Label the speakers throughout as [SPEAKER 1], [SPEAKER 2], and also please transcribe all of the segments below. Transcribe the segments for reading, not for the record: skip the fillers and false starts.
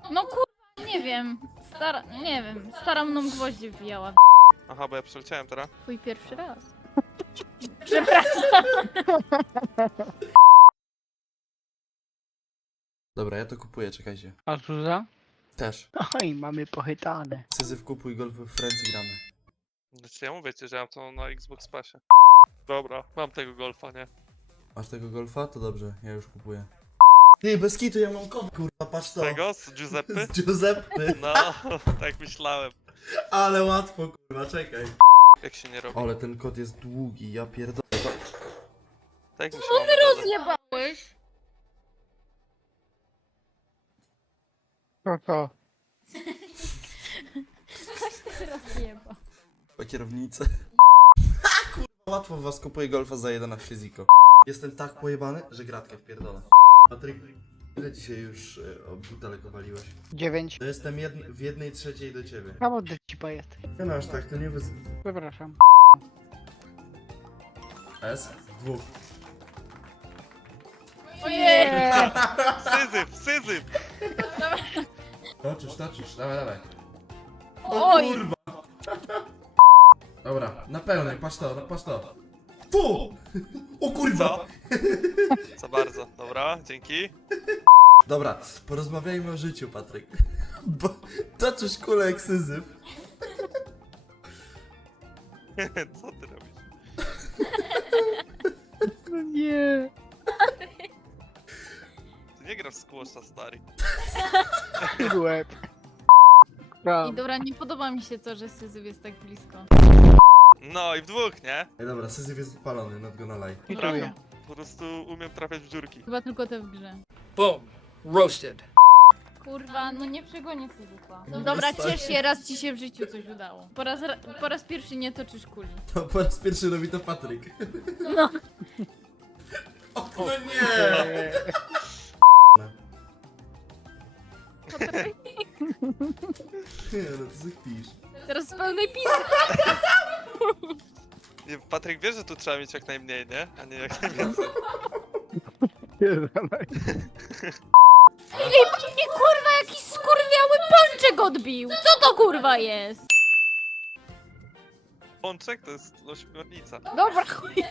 [SPEAKER 1] No kurwa, nie wiem. Nie wiem. Stara mną gwoździe wbijała.
[SPEAKER 2] Aha, bo ja przeleciałem teraz.
[SPEAKER 1] Twój pierwszy raz. Przepraszam.
[SPEAKER 3] Dobra, ja to kupuję, czekajcie.
[SPEAKER 4] A Zuza?
[SPEAKER 3] Też.
[SPEAKER 4] Oj, mamy pochytane.
[SPEAKER 3] Syzyf kupuj golf w Francji gramy.
[SPEAKER 2] Znaczy ja mówię ci, że mam to na Xbox Passie. Dobra, mam tego golfa, nie?
[SPEAKER 3] Masz tego golfa? To dobrze, ja już kupuję. Ty, bez kitu, ja mam kod, kurwa, patrz to.
[SPEAKER 2] Tego? Z Giuseppe?
[SPEAKER 3] Z Giuseppe.
[SPEAKER 2] No, tak myślałem.
[SPEAKER 3] Ale łatwo, kurwa, czekaj.
[SPEAKER 2] Jak się nie robi.
[SPEAKER 3] Ale ten kod jest długi, ja pierdolę.
[SPEAKER 2] Tak myślałem. No,
[SPEAKER 1] Zjebałeś.
[SPEAKER 4] To.
[SPEAKER 1] Coś ty rozjebał.
[SPEAKER 3] Po kierownicę. Kurwa, łatwo was kupuję golfa za 11 ziko. Jestem tak pojebany, że gratkę wpierdolę. Patryk, ile dzisiaj już butelek obaliłeś?
[SPEAKER 4] 9.
[SPEAKER 3] To jestem w 1/3 do ciebie.
[SPEAKER 4] A bo cipa jest.
[SPEAKER 3] Nie masz tak, to nie wys...
[SPEAKER 4] Przepraszam.
[SPEAKER 3] S? Dwóch.
[SPEAKER 1] Ojej.
[SPEAKER 2] Syzyf!
[SPEAKER 3] Toczysz, dawaj.
[SPEAKER 1] Oj.
[SPEAKER 3] Kurwa! Dobra, na pełnej, patrz to. Fu! O kurwa!
[SPEAKER 2] Co? Co bardzo, dobra, dzięki.
[SPEAKER 3] Dobra, porozmawiajmy o życiu, Patryk. Bo toczysz kulę jak Syzyf.
[SPEAKER 2] Co ty robisz?
[SPEAKER 4] No nie.
[SPEAKER 2] Ty nie grasz w squasha, stary.
[SPEAKER 4] Łeb.
[SPEAKER 1] I dobra, nie podoba mi się to, że Syzyf jest tak blisko.
[SPEAKER 2] No i w dwóch, nie?
[SPEAKER 3] Ej, dobra, Syzyf jest upalony, not gonna lie.
[SPEAKER 4] Hituję.
[SPEAKER 2] Po prostu umiem trafiać w dziurki.
[SPEAKER 1] Chyba tylko te w grze.
[SPEAKER 5] Boom. Roasted.
[SPEAKER 1] Kurwa, no nie przegonię Syzyfa. Dobra, ciesz się, raz ci się w życiu coś udało. Po raz pierwszy nie toczysz kuli.
[SPEAKER 3] To po raz pierwszy robi to Patryk.
[SPEAKER 1] No.
[SPEAKER 3] O, no nie! Nie, no to zakpisz.
[SPEAKER 1] Teraz z pełnej pizzy.
[SPEAKER 2] Nie, Patryk wie, że tu trzeba mieć jak najmniej, nie? A nie jak najwięcej.
[SPEAKER 1] Ej, mnie kurwa jakiś skurwiały pączek odbił. Co to kurwa jest?
[SPEAKER 2] Pączek to jest ośmiornica.
[SPEAKER 1] Dobra, chuję.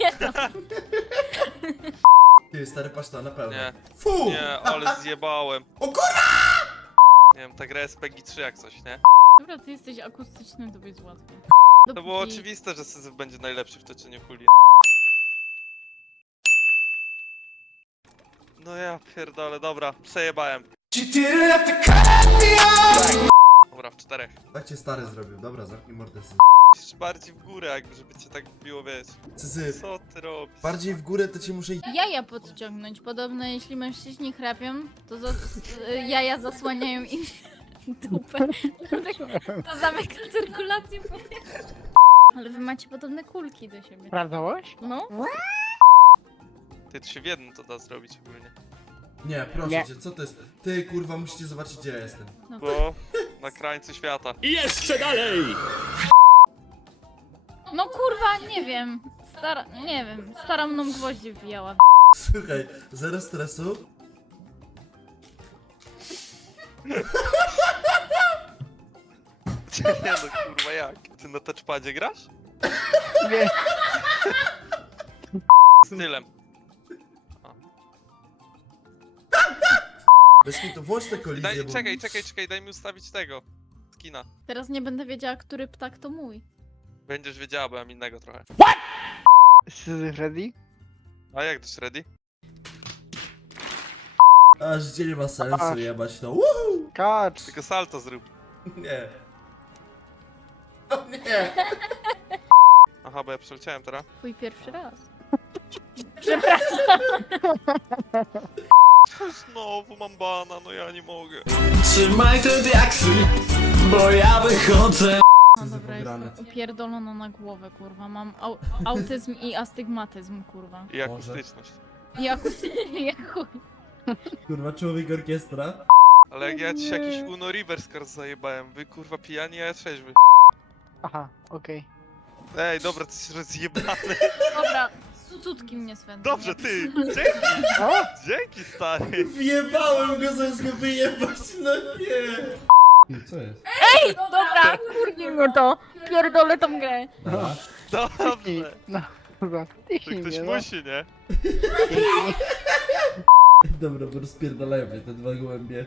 [SPEAKER 3] Ty, stary, patrz to, na pełno.
[SPEAKER 2] Nie,
[SPEAKER 3] Fu!
[SPEAKER 2] nie, ale zjebałem.
[SPEAKER 3] O kurwa!
[SPEAKER 2] Nie wiem, ta gra jest PEGI 3 jak coś, nie?
[SPEAKER 1] Dobra, ty jesteś akustyczny, to jest łatwo.
[SPEAKER 2] To było oczywiste, że Syzyf będzie najlepszy w toczeniu kuli. No ja pierdolę, dobra, przejebałem. Dobra, w 4.
[SPEAKER 3] Tak cię stary zrobił, dobra, zamknij mordę, Syzyf.
[SPEAKER 2] Musisz bardziej w górę, jakby, żeby cię tak biło, wiesz.
[SPEAKER 3] Syzyf,
[SPEAKER 2] Co ty robisz?
[SPEAKER 3] bardziej w górę to cię muszę...
[SPEAKER 1] Jaja podciągnąć. Podobno jeśli mężczyźni chrapią, to jaja zasłaniają im dupę. To zamyka cyrkulację powietrza. Ale wy macie podobne kulki do siebie.
[SPEAKER 4] Sprawdzałaś?
[SPEAKER 1] No?
[SPEAKER 2] Ty, to się w jednym to da zrobić ogólnie.
[SPEAKER 3] Nie, proszę
[SPEAKER 4] Nie.
[SPEAKER 3] cię, co to jest? Ty, kurwa, musicie zobaczyć, gdzie ja jestem.
[SPEAKER 2] Bo na krańcu świata.
[SPEAKER 5] I jeszcze dalej!
[SPEAKER 1] No kurwa, nie wiem. Nie wiem. Stara mną gwoździe wbijała.
[SPEAKER 3] Słuchaj, zero stresu.
[SPEAKER 2] Nie no, kurwa, jak? Ty na touchpadzie grasz?
[SPEAKER 4] Nie.
[SPEAKER 2] Z tylem.
[SPEAKER 3] Bez kitu, włącz te kolizje, bo...
[SPEAKER 2] Czekaj, daj mi ustawić tego. Skina.
[SPEAKER 1] Teraz nie będę wiedziała, który ptak to mój.
[SPEAKER 2] Będziesz wiedziała, bo mam innego trochę.
[SPEAKER 4] Syzyf ready?
[SPEAKER 2] A jak też ready?
[SPEAKER 3] A życie nie ma sensu,
[SPEAKER 4] Aż.
[SPEAKER 3] jebać to. Woohoo!
[SPEAKER 4] Kacz.
[SPEAKER 2] Tylko salto zrób.
[SPEAKER 3] Nie. O nie!
[SPEAKER 2] Aha, bo ja przeleciałem teraz.
[SPEAKER 1] Twój pierwszy raz.
[SPEAKER 2] Znowu mam bana, no ja nie mogę.
[SPEAKER 5] Trzymaj te diaksy, bo ja wychodzę.
[SPEAKER 1] No dobra,
[SPEAKER 3] wygrany.
[SPEAKER 1] jestem upierdolona na głowę, kurwa. Mam autyzm i astygmatyzm, kurwa.
[SPEAKER 2] I akustyczność.
[SPEAKER 1] I jak chuj.
[SPEAKER 3] Kurwa, człowiek orkiestra.
[SPEAKER 2] Ale jak ja ci jakiś Uno Reverse Cars zajebałem, wy kurwa pijani, a ja trzeźwy.
[SPEAKER 4] Aha, okej.
[SPEAKER 2] Ej, dobra, to jest rozjebane.
[SPEAKER 1] Dobra, Sutki mnie swędzą.
[SPEAKER 2] Dobrze, ty! Dzięki!
[SPEAKER 4] O!
[SPEAKER 2] Dzięki, stary!
[SPEAKER 3] Wjebałem go, zamiast go wyjebać, no nie! I co jest?
[SPEAKER 1] Dobra, kurnie mnie to. Pierdolę tą grę.
[SPEAKER 3] Aha.
[SPEAKER 2] Dobrze!
[SPEAKER 4] No, kurwa,
[SPEAKER 2] To
[SPEAKER 4] tychnij
[SPEAKER 2] ktoś
[SPEAKER 4] mnie, no.
[SPEAKER 2] musi, nie?
[SPEAKER 3] Dobra, bo rozpierdalają mnie te dwa gołębie.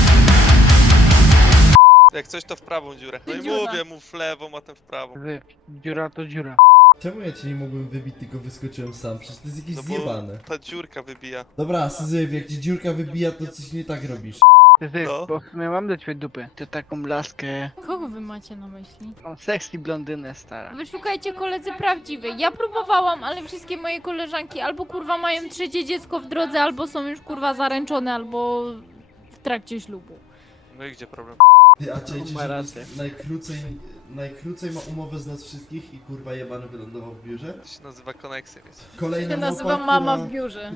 [SPEAKER 2] Jak coś to w prawą dziurę. No i
[SPEAKER 1] Dziura.
[SPEAKER 2] mówię mu w lewą, a ten w prawą.
[SPEAKER 4] Dziura to dziura.
[SPEAKER 3] Czemu ja cię nie mogłem wybić, tylko wyskoczyłem sam? Przecież to jest jakieś
[SPEAKER 2] No
[SPEAKER 3] zjebane.
[SPEAKER 2] bo ta dziurka wybija.
[SPEAKER 3] Dobra, Syzyf, jak ci dziurka wybija, to coś nie tak robisz.
[SPEAKER 4] Ty,
[SPEAKER 2] No.
[SPEAKER 4] bo w sumie mam do ciebie dupę. Ty taką laskę,
[SPEAKER 1] Kogo wy macie na myśli?
[SPEAKER 4] tą sexy blondynę, stara.
[SPEAKER 1] Wy szukajcie koledzy prawdziwej. Ja próbowałam, ale wszystkie moje koleżanki albo kurwa mają trzecie dziecko w drodze, albo są już kurwa zaręczone, albo w trakcie ślubu.
[SPEAKER 2] No i gdzie problem?
[SPEAKER 3] Ty, a czajcie,
[SPEAKER 4] Ma
[SPEAKER 3] że
[SPEAKER 4] rację.
[SPEAKER 3] najkrócej ma umowę z nas wszystkich i kurwa jebany wylądował w biurze?
[SPEAKER 2] To się nazywa koneksja, wiecie.
[SPEAKER 3] Kolejna
[SPEAKER 1] Się
[SPEAKER 3] małpa,
[SPEAKER 1] nazywa mama
[SPEAKER 3] która-
[SPEAKER 1] w biurze.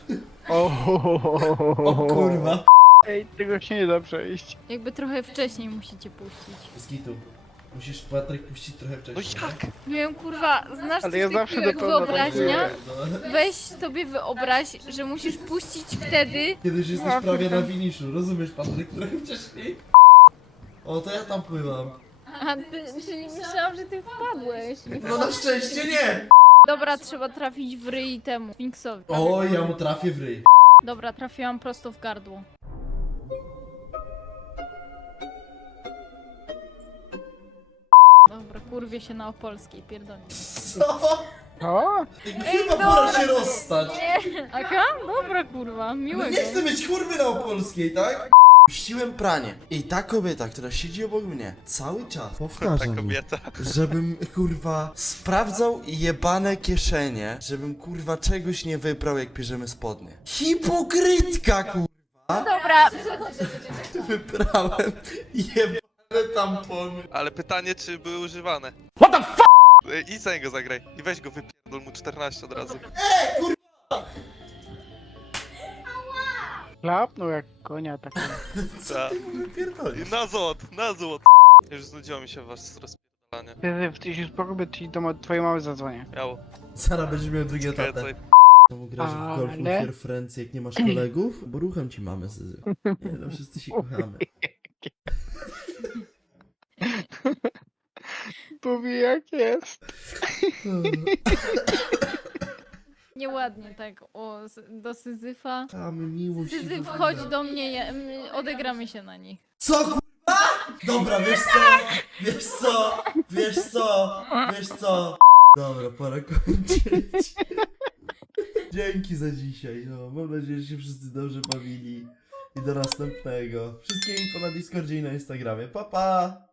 [SPEAKER 3] O kurwa.
[SPEAKER 4] Ej, tego się nie da przejść.
[SPEAKER 1] Jakby trochę wcześniej musicie puścić.
[SPEAKER 3] Z kitu. Musisz, Patryk, puścić trochę
[SPEAKER 2] No
[SPEAKER 3] wcześniej.
[SPEAKER 2] jak?
[SPEAKER 1] Nie wiem, kurwa, znasz
[SPEAKER 4] Ale
[SPEAKER 1] coś
[SPEAKER 4] ja zawsze
[SPEAKER 1] takiego jak
[SPEAKER 4] do pełna
[SPEAKER 1] wyobraźnia?
[SPEAKER 3] No.
[SPEAKER 1] Weź sobie wyobraź, że musisz puścić wtedy.
[SPEAKER 3] Kiedy już jesteś
[SPEAKER 4] Ja
[SPEAKER 3] prawie na
[SPEAKER 4] pytam.
[SPEAKER 3] finiszu, rozumiesz, Patryk, trochę wcześniej? O, to ja tam pływam.
[SPEAKER 1] A ty, czyli myślałam, że ty wpadłeś.
[SPEAKER 3] No na szczęście nie!
[SPEAKER 1] Dobra, trzeba trafić w ryj temu, Sfinksowi.
[SPEAKER 3] O, ja mu trafię w ryj.
[SPEAKER 1] Dobra, trafiłam prosto w gardło. Dobra, kurwię się na opolskiej, pierdolę.
[SPEAKER 3] Co?
[SPEAKER 4] O!
[SPEAKER 3] Chyba pora się rozstać.
[SPEAKER 1] Aha, dobra kurwa,
[SPEAKER 3] No
[SPEAKER 1] miłego.
[SPEAKER 3] nie chcę mieć kurwy na opolskiej, tak? Puściłem pranie i ta kobieta, która siedzi obok mnie, cały czas
[SPEAKER 2] Ta
[SPEAKER 3] powtarza mi,
[SPEAKER 2] kobieta. żebym
[SPEAKER 3] kurwa sprawdzał jebane kieszenie, żebym kurwa czegoś nie wybrał, jak bierzemy spodnie. Hipokrytka, kurwa!
[SPEAKER 1] Dobra,
[SPEAKER 3] Wybrałem jebane tampony.
[SPEAKER 2] Ale pytanie, czy były używane? What the fuck? I za niego zagraj. I weź go wypierdol mu 14 od razu.
[SPEAKER 4] Klapnął jak konia tak.
[SPEAKER 2] Ta.
[SPEAKER 3] Wypierdolisz.
[SPEAKER 2] I na złot, na złot. Już znudziło mi się was rozpierdolanie.
[SPEAKER 4] Ty, ty się spokój, ci do twojej mamy zadzwonię.
[SPEAKER 2] Miało.
[SPEAKER 3] Zaraz będziesz miał drugie tatę.
[SPEAKER 2] Kręcaj.
[SPEAKER 3] Czemu grasz w golf
[SPEAKER 4] Ale-
[SPEAKER 3] Fair Friends, jak nie masz kolegów? Bo ruchem ci mamy, Syzy. Nie no, wszyscy się kochamy.
[SPEAKER 4] Powie jak jest.
[SPEAKER 1] nieładnie tak, do Syzyfa.
[SPEAKER 3] Kochamy, miłość. i
[SPEAKER 1] Syzyf,
[SPEAKER 3] w ogóle.
[SPEAKER 1] chodź do mnie, odegramy się na nich.
[SPEAKER 3] Co kurwa? Dobra, wiesz co? Wiesz co? Wiesz co? Wiesz co? Dobra, pora kończyć. Dzięki za dzisiaj, no. Mam nadzieję, że się wszyscy dobrze bawili. I do następnego. Wszystkie info na Discordzie i na Instagramie. Pa, pa!